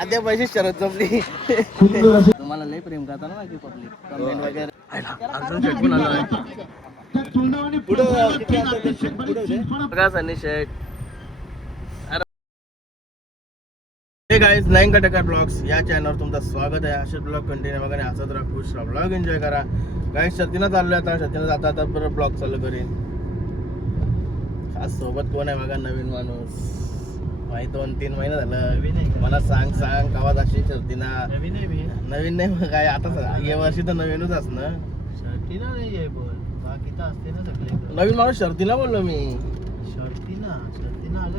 आद्या पैसे शरद जमली. तुम्हाला लय प्रेम करता ना बाकी पब्लिक कमेंट वगैरे. अर्जुन शेट पण आलो आहे. बघा सनी शेट. हे गाईज नाईन कटकर ब्लॉग्स या चॅनलवर तुमचं स्वागत आहे. असे ब्लॉग कंटिन्यू वगैरे हसत राहा, खुश राहा, ब्लॉग एन्जॉय करा. गाईज शर्तीनं चाललोय आता. शर्तीनं जाता आता परत ब्लॉग चालू करेन. आज सोबत कोण आहे बघा, नवीन माणूस. माही 2-3 महिने झालं मला सांग गावात अशी शर्तीना. नवीन नाही मग काय आता या वर्षी तर नवीनच असणं. शर्तीना नाही आहे बोल, बाकी तर असते ना सगळे. नवीन माणूस शर्तीला बोललो मी. शर्तीना आले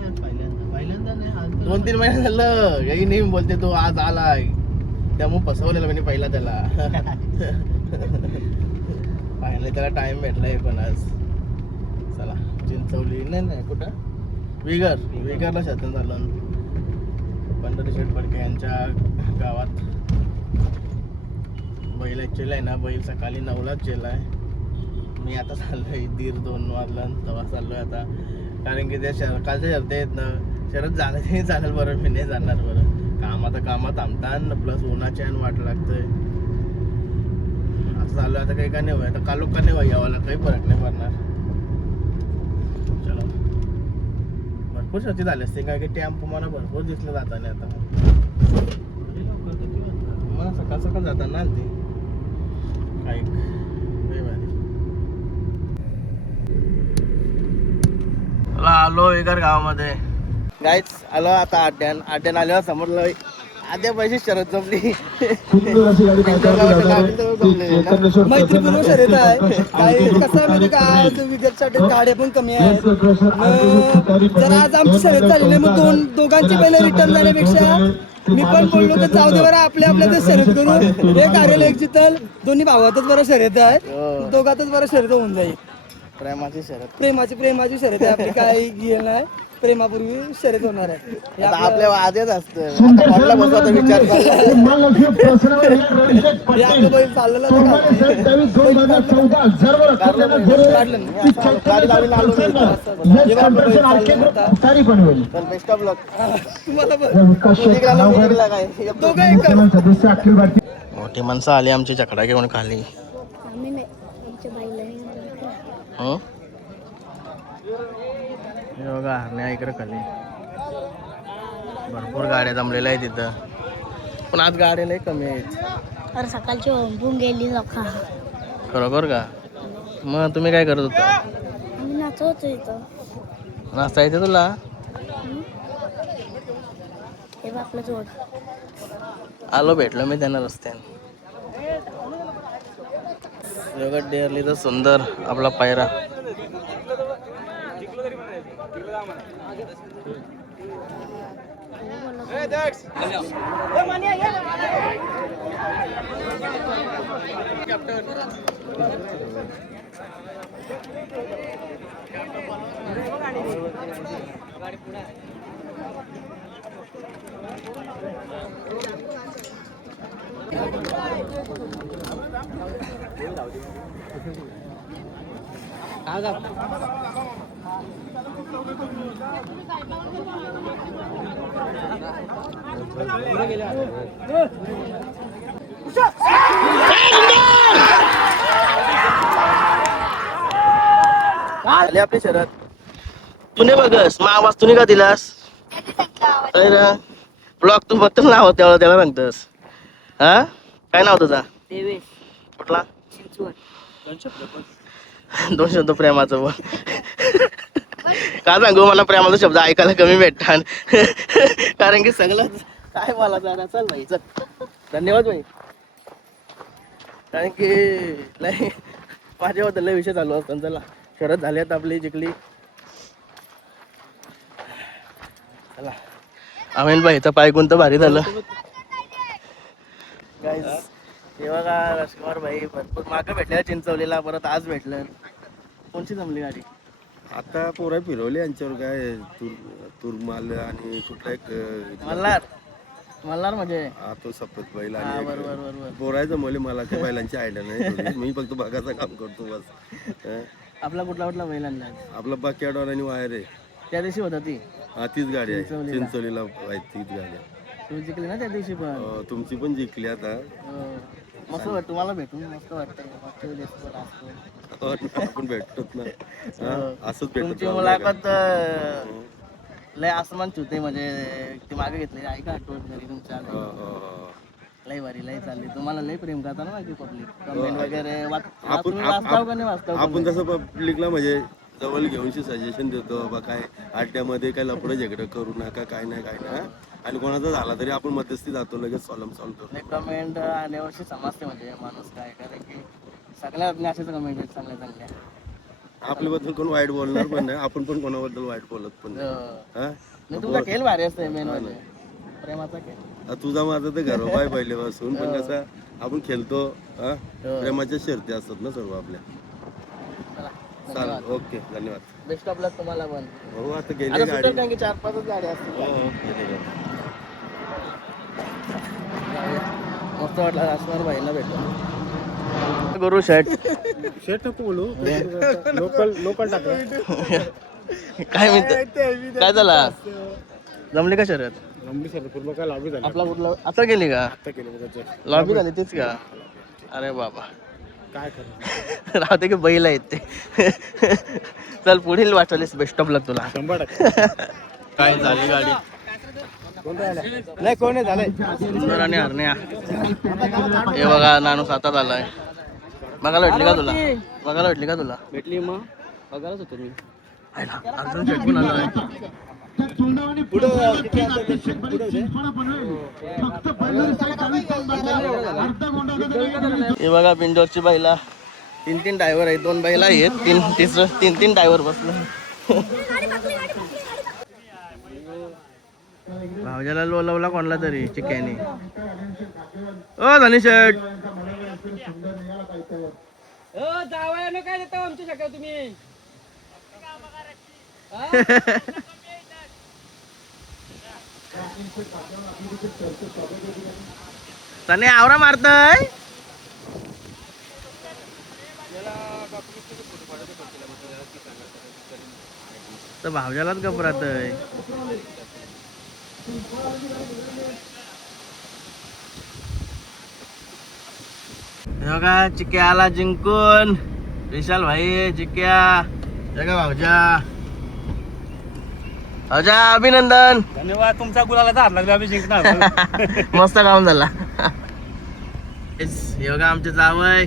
पहिल्यांदा नाही. 2-3 महिने झालं यही नाही बोलते तो, आज आलाय त्यामुळे फसवलेलं मी पहिला त्याला. फायनली त्याला टाइम भेटलाय पण आज. चला चिंचवली नाही कुठं विगरला शर्तीन झालं. पंढरी शेठ फडके यांच्या गावात बैल ॲक्च्युअली आहे ना, बैल सकाळी 9लाच गेलाय. मी आता चाललोय 1:30-2 वाजला तेव्हा चाललोय आता. कारण की त्या कालच्या शर्ती आहेत ना, शरद झालं नाही चालेल बरं, मी नाही जाणार बरं. कामात थांबतात प्लस उन्हाची आणि वाट लागतंय. असं चालू आता काही का नाही होय, आता कालोख का नाही यावाला काही फरक नाही पडणार. चलो भरपूर शर्ती झाली असते काय की टेम्पो मला भरपूर दिसलं जाताना. आता मला सकाळ जाताना ते काही आलो एकर गावामध्ये. गाईच आलो आता आड्यान आल्यावर समजलं आद्या पैसे शरद जमली. मैत्रीपूर्ण शर्यत आहे. काही कसं आहे म्हणजे काय, विद्यार्थ्यासाठी गाड्या पण कमी आहेत. जर आज आमची शर्यत झाली नाही मग दोघांची पहिले रिटर्न जाण्यापेक्षा मी पण बोललो की जाऊ दे बरं, आपल्या शर्यत करू. एक हारेल एक जितल, दोन्ही भावातच बरं शर्यत आहे. दोघातच बरं शर्यत होऊन जाईल. प्रेमाची शरद, प्रेमाची शर्यत आहे आपली. काही गेल नाही, प्रेमापूर्वी शर्यत होणार आहे. आता आपल्या आधीच असतं बसवाचा विचार चाललेला बेस्ट ऑफ लक तुम्हाला मोठी माणसं आली आमची चकडा घेऊन खाली. बघा हरण्या इकडे खाली भरपूर गाड्या जमलेल्या आहेत तिथं, पण आज गाड्या लय कमी आहेत. अरे सकाळची होऊन गेली लोक. खरोखर का? मग तुम्ही काय करत होता? आम्ही नाचवत इथं. नाचता येते तुला? हे बघ आपलं जोड. आलो भेटलो मी त्यांना रस्त्याने. जगत डेअरली तर सुंदर आपला पायरा. आली आपली शरद. तुने बघस मग आवाज तुम्ही का दिलास? ब्लॉग तू फक्त नाव त्याला सांगतस. हा काय नाव तुझा? देवेश. कुठला? चिंचवड. 2 शब्द प्रेमाचं बोल. का सांगू, मला प्रेमाचा शब्द ऐकायला कमी भेटतात. कारण की सगळं काय मला जरा. चल भाई चल, धन्यवाद भाई. कारण की लय माझ्याबद्दल लय विषय चालू असतात. चला शरद झाली आता आपली जिंकली. चला अमेन भाई तर पाय कोणतं भारी झालं. गाईज हे बघा राजकुमार भाई भरपूर मागं भेटल्या चिंचवलीला, परत आज भेटलं. कोणची जमली गाडी? आता पोरं फिरवली यांच्यावर काय तुरमाल आणि कुठला एक मल्हार म्हणजे हा तो सफेद बैल हा, आणि बरोबर बरोबर. पोरायचं मुले मला त्या बैलांची आयडिया नाही. मी फक्त बघायचं काम करतो बस. आपला कुठला बैल आणला? आपला बाकीआडवार आणि वायर आहे. त्या दिवशी होता ती हा तीच गाडी आहे. चिंचवलीला. चिंचोलीला आहे तीच गाडी आहे. तू जिंकली ना त्या दिवशी पण तुमची पण जिंकली आता. मस्त वाटतं तुम्हाला भेटून मस्त वाटतं मागच्या वेळेस पण असतो. आपण भेटतोच ना. असंच भेटत तुमची राहू मुलाखत लय आसमान छुते म्हणजे ती मागे घेतली ऐका आठवत घरी तुमच्या लय भारी लय चालली तुम्हाला लय प्रेम करता ना बाकी पब्लिक कमेंट वगैरे तुम्ही वाचताव का नाही वाचताव आपण तसं पब्लिकला म्हणजे जवळ घेऊनशी सजेशन देतो बाबा काय अड्ड्यामध्ये काय लपडं झगडं करू नका काय नाही आणि कोणाचा झाला तरी आपण मध्यस्थी जातो लगेच सॉल्व करतो. नाही कमेंट आल्यावर्षी समजते म्हणजे माणूस काय कारण की सगळ्या असेच कमेंट आहेत चांगल्या चांगल्या. आपल्याबद्दल कोण वाईट बोलणार पण नाही आपण पण कोणाबद्दल वाईट बोलत पण नाही. नाही तुमचा खेळ भारी असतंय मेन म्हणजे प्रेमाचा खेळ. तुझा माझा तर गर्व आहे पहिल्यापासून पण कसं आपण खेळतो प्रेमाच्या शर्ती असतात ना सर्व आपल्या. चालेल ओके धन्यवाद. बेस्ट ऑफ लक तुम्हाला पण. हो आता गेली गाडी. कारण की 4-5 गाडी असतील. मस्त वाटलं असणार भाईला भेटलो. गुरु शर्ट नको बोलू लोकल टाकलं. काय म्हणते काय झाला जमली का शर्यत लंबी सर पूर्ण काय लॉबी झाली. आपला कुठला आता गेली का आता केले त्याचे लॉबी झाली तीच का. अरे बाबा काय करणार. राहते की बैल आहेत ते. चल पुढील वाटवलीस बेस्ट ऑफ लक तुला. 100% काय झाली गाडी नाही कोण झालंय. सुंदर आणि हरण्या हे बघा नानू सातात आलाय. बघायला भेटली का तुला बघायला भेटली का तुला भेटली मग बघायलाच होतो मी. अर्जुन शेटकून आलाय. हे बघा पिंजोरची बैला 3 ड्रायव्हर आहेत 2 बैला आहेत 3 ड्रायव्हर बसलो. भावजाला लोलवला कोणला तरी चिक्याने. ओ धनी शेट काय देता आमची शक्य तुम्ही. तने आवरा मारतय. तर भावजालाच घबरातय. बघा चिक्या आला जिंकून. विशाल भाई चिक्या जगा भावजा भावजा अभिनंदन. धन्यवाद तुमचा गुलाला हात लागला आम्ही जिंकणार. मस्त काम झाला. हे बघा आमचे जावय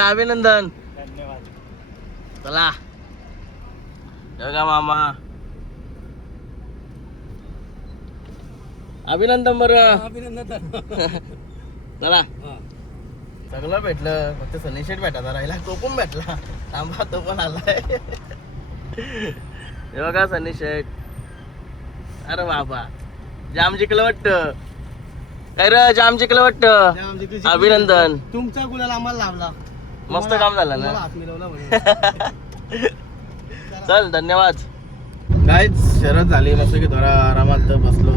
अभिनंदन. धन्यवाद. चला हे बघा मामा अभिनंदन. बरं चला सगळं भेटलं फक्त सनी शेट भेटायचा राहिला तो पण भेटला. थांबा तो पण आलाय. हे बघा सनी शेट. अरे बाबा जाम जिंकलं वाटतं काय रे जाम जिंकलं वाटतं. अभिनंदन तुमचा गुलाल आम्हाला लाभला. मस्त काम झालं ना. हात मिळवला. चल धन्यवाद. गाईच शरद झाली मस्त की थोडा आरामात बसलो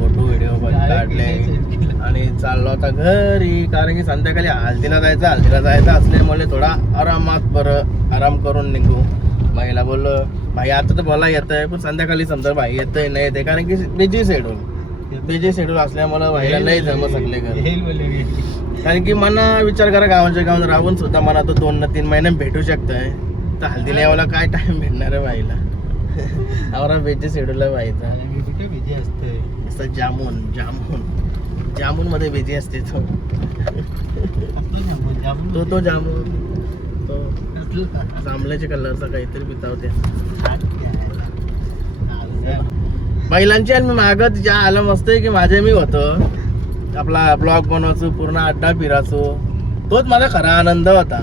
फोटो व्हिडिओ काढले आणि चाललो आता घरी कारण की संध्याकाळी हल्दीला जायचं असल्यामुळे थोडा आरामात बरं आराम करून निघू. भाईला बोललो भाई आता तर बोला येत आहे पण संध्याकाळी समजा भाई येतंय नाही येते कारण की बिझी शेड्यूल असल्यामुळे भाईला नाही जमू शकले घर. कारण की मना विचार करा गावाच्या गावात राहून सुद्धा मला तो 2-3 महिने भेटू शकतोय तर हल्दीला यावला काय टाइम भेटणार आहे भाईला. आवरा बिझी शेड्यूल आहे भाईचा. कुठे बिझी असते. जामून मध्ये बिझी असते तो जामून तो जांभल्याच्या कलरचा काहीतरी पितावते. बैलांची आणि मी मागत ज्या आलं मस्त आहे की माझे मी होतो आपला ब्लॉग बनवायचो पूर्ण अड्डा फिरायचो तोच माझा खरा आनंद होता.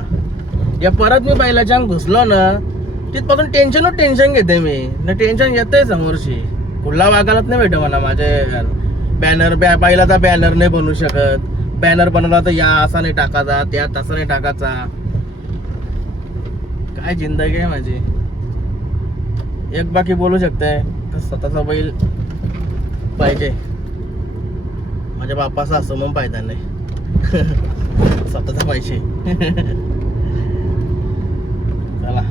या परत मी बैलाच्या घुसलो ना तिथपासून टेन्शन घेते मी ना. टेन्शन येतंय समोरशी कुठला वागायलाच नाही भेट मला. माझे बॅनर बैलाचा बॅनर नाही बनवू शकत. बॅनर बनवला तर या असा नाही टाकायचा त्या तसा नाही टाकायचा. काय जिंदगी आहे माझी. एक बाकी बोलू शकते तर स्वतःचा बैल पाहिजे. माझ्या बापाचा असं मग फायदा नाही. स्वतःचा पाहिजे. चला